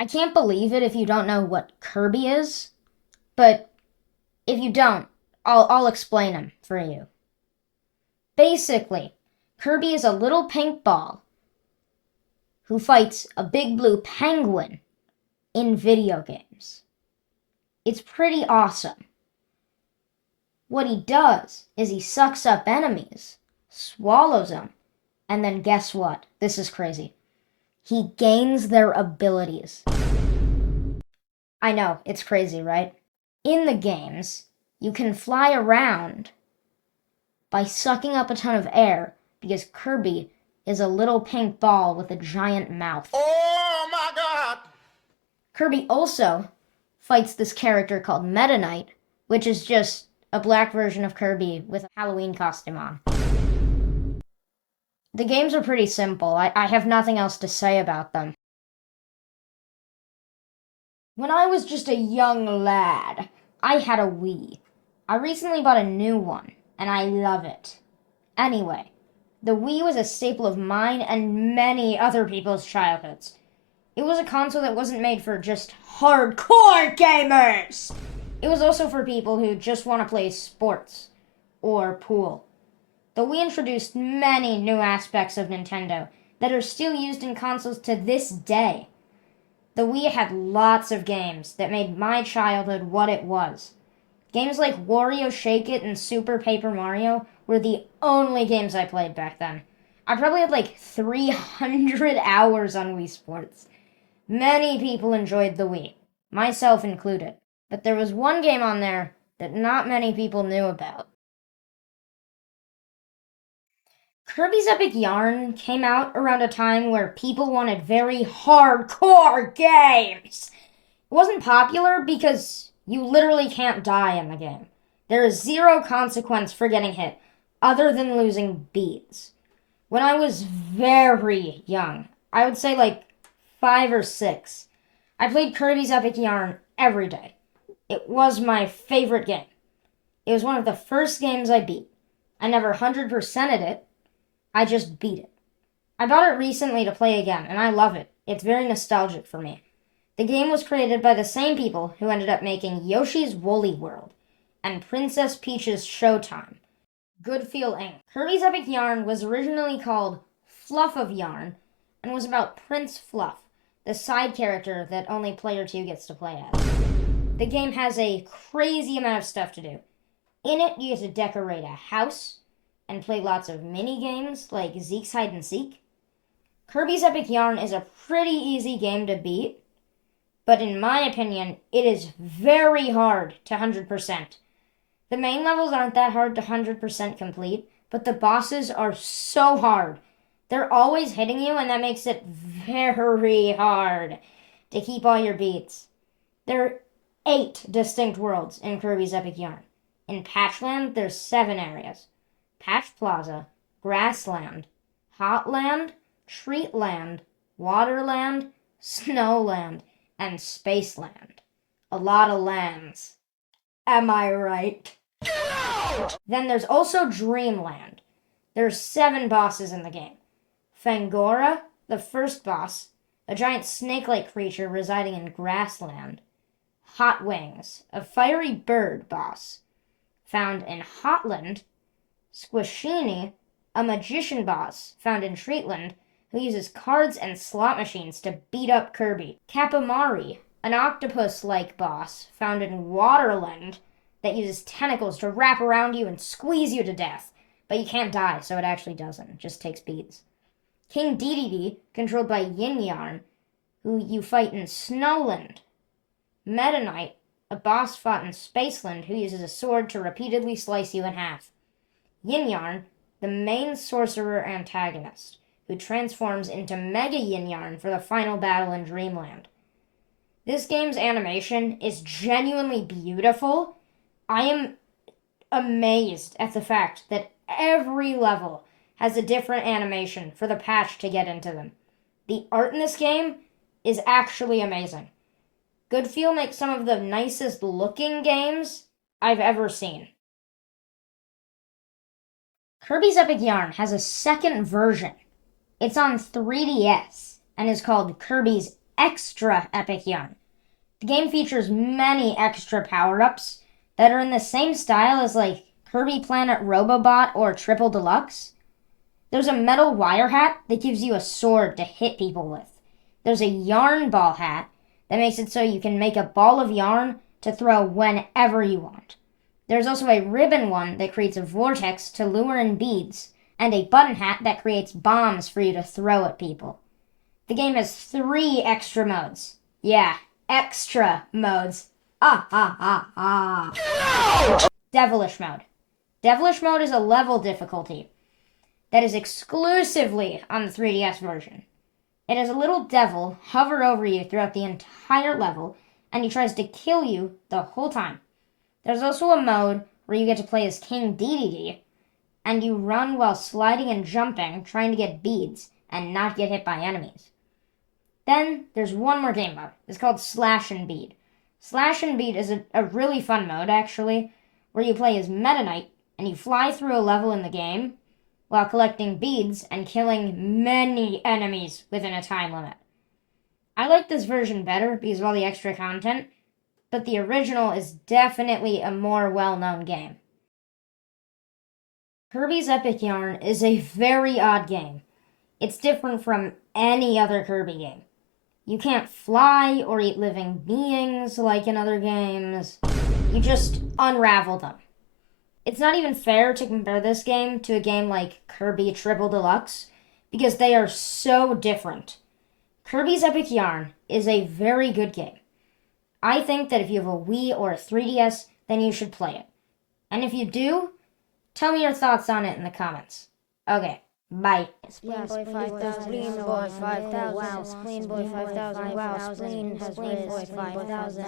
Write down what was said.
I can't believe it if you don't know what Kirby is, but if you don't, I'll explain him for you. Basically, Kirby is a little pink ball who fights a big blue penguin in video games. It's pretty awesome. What he does is he sucks up enemies, swallows them, and then guess what? This is crazy. He gains their abilities. I know, it's crazy, right? In the games, you can fly around by sucking up a ton of air because Kirby is a little pink ball with a giant mouth. Oh my god! Kirby also fights this character called Meta Knight, which is just a black version of Kirby with a Halloween costume on. The games are pretty simple. I have nothing else to say about them. When I was just a young lad, I had a Wii. I recently bought a new one, and I love it. Anyway, the Wii was a staple of mine and many other people's childhoods. It was a console that wasn't made for just hardcore gamers! It was also for people who just want to play sports or pool. The Wii introduced many new aspects of Nintendo that are still used in consoles to this day. The Wii had lots of games that made my childhood what it was. Games like Wario Shake It and Super Paper Mario were the only games I played back then. I probably had like 300 hours on Wii Sports. Many people enjoyed the Wii, myself included, but there was one game on there that not many people knew about. Kirby's Epic Yarn came out around a time where people wanted very hardcore games. It wasn't popular because you literally can't die in the game. There is zero consequence for getting hit, other than losing beads. When I was very young, I would say like 5 or 6, I played Kirby's Epic Yarn every day. It was my favorite game. It was one of the first games I beat. I never 100%ed it, I just beat it. I bought it recently to play again, and I love it. It's very nostalgic for me. The game was created by the same people who ended up making Yoshi's Woolly World and Princess Peach's Showtime. Good Feel Inc. Kirby's Epic Yarn was originally called Fluff of Yarn and was about Prince Fluff, the side character that only player 2 gets to play as. The game has a crazy amount of stuff to do. In it, you get to decorate a house and play lots of mini games like Zeke's Hide and Seek. Kirby's Epic Yarn is a pretty easy game to beat, but in my opinion, it is very hard to 100%. The main levels aren't that hard to 100% complete, but the bosses are so hard. They're always hitting you, and that makes it very hard to keep all your beats. There are 8 distinct worlds in Kirby's Epic Yarn. In Patchland, there's 7 areas. Patch Plaza, Grassland, Hotland, Treatland, Waterland, Snowland, and Spaceland. A lot of lands. Am I right? Then there's also Dreamland. There's 7 bosses in the game. Fangora, the first boss, a giant snake-like creature residing in Grassland. Hot Wings, a fiery bird boss. Found in Hotland. Squishini, a magician boss found in Treatland who uses cards and slot machines to beat up Kirby. Capimari, an octopus-like boss found in Waterland that uses tentacles to wrap around you and squeeze you to death. But you can't die, so it actually doesn't. It just takes beads. King Dedede, controlled by Yin Yarn, who you fight in Snowland. Meta Knight, a boss fought in Spaceland who uses a sword to repeatedly slice you in half. Yin Yarn, the main sorcerer antagonist, who transforms into Mega Yin Yarn for the final battle in Dreamland. This game's animation is genuinely beautiful. I am amazed at the fact that every level has a different animation for the patch to get into them. The art in this game is actually amazing. Good Feel makes some of the nicest looking games I've ever seen. Kirby's Epic Yarn has a second version. It's on 3DS and is called Kirby's extra epic yarn. The game features many extra power-ups that are in the same style as like Kirby Planet Robobot or Triple Deluxe. There's a metal wire hat that gives you a sword to hit people with. There's a yarn ball hat that makes it so you can make a ball of yarn to throw whenever you want. There's also a ribbon one that creates a vortex to lure in beads, and a button hat that creates bombs for you to throw at people. The game has 3 extra modes. Yeah, extra modes. Ah, ah, ah, ah. Devilish mode. Devilish mode is a level difficulty that is exclusively on the 3DS version. It has a little devil hover over you throughout the entire level, and he tries to kill you the whole time. There's also a mode where you get to play as King Dedede, and you run while sliding and jumping, trying to get beads and not get hit by enemies. Then there's one more game mode. It's called Slash and Bead. Slash and Bead is a really fun mode, actually, where you play as Meta Knight and you fly through a level in the game while collecting beads and killing many enemies within a time limit. I like this version better because of all the extra content, but the original is definitely a more well-known game. Kirby's Epic Yarn is a very odd game. It's different from any other Kirby game. You can't fly or eat living beings like in other games. You just unravel them. It's not even fair to compare this game to a game like Kirby Triple Deluxe because they are so different. Kirby's Epic Yarn is a very good game. I think that if you have a Wii or a 3DS, then you should play it. And if you do, tell me your thoughts on it in the comments. Okay, bye. Spleen Boy 5000, Spleen Boy 5000, wow, Spleen Boy 5000, wow, Spleen Boy 5000.